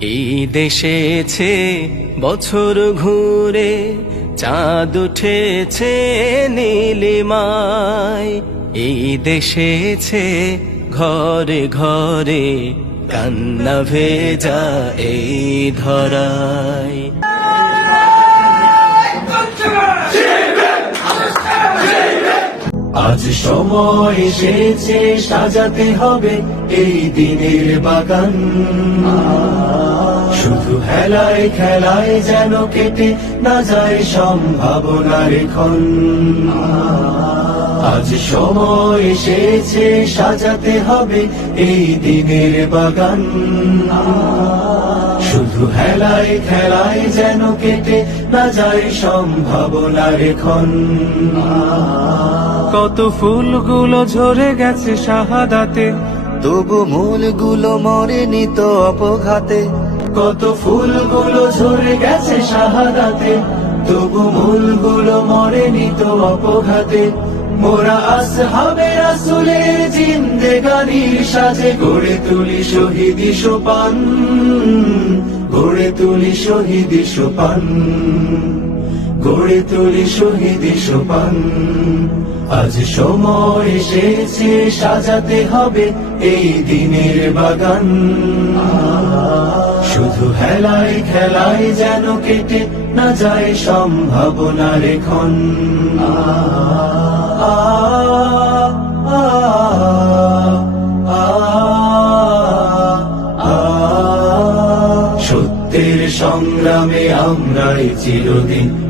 এই দেশেছে বছর ঘুরে, চাঁদ উঠেছে নীলিমায় এই দেশেছে ঘরে ঘরে, কান্না ভেজা এই ধরায়। আজ সময় এসেছে, সাজাতে হবে এই দিনের বাগান। শুধু হেলায় খেলায় যেন কেটে না যায় সম্ভাবনার ক্ষণ। আজ সময় এসেছে, সাজাতে হবে এই দিনের বাগান। শুধু হেলায় খেলায় যেন কেটে না যায় সম্ভাবনার ক্ষণ। কত ফুলগুলো ঝরে গেছে শাহাদাতে, তবু মূলগুলো মরেনি তো অপঘাতে। কত ফুলগুলো ঝরে গেছে শাহাদাতে, তবু মূলগুলো মরেনি তো অপঘাতে। মোরা আসহাবে রাসুলের জিন্দেগানির সাজে, গড়ে তুলি শহীদি সোপান, গড়ে তুলি শহীদি সোপান, গড়ে তুলি শহীদি সোপান। আজ সময় এসেছে, সাজাতে হবে এই দিনের বাগান। শুধু হেলায় খেলায় যেন কেটে না যায় সম্ভাবনার রেখন সত্যের সংগ্রামে আমরাই চিরদিন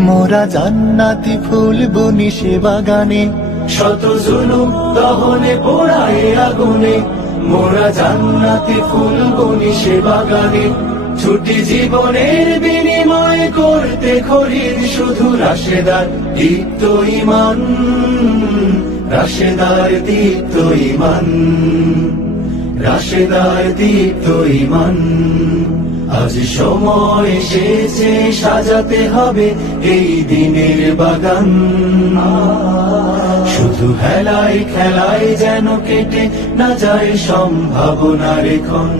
মোরা জান্নাতি ফুল বনি সে বাগানে শত জুলুম দহনে পোড়ায় আগুনে। মোরা জান্নাতি ফুল বনি সে বাগানে ছুটি জীবনের বিনিময় করতে খরিদ শুধু রাশেদার দীপ্ত ইমান। রাশেদার দীপ্ত ইমান। রাশেদার দীপ্ত ইমান। আজ সময় এসেছে, সাজাতে হবে এই দিনের বাগান। শুধু হেলায় খেলাই যেন কেটে না যায় সম্ভাবনার ক্ষণ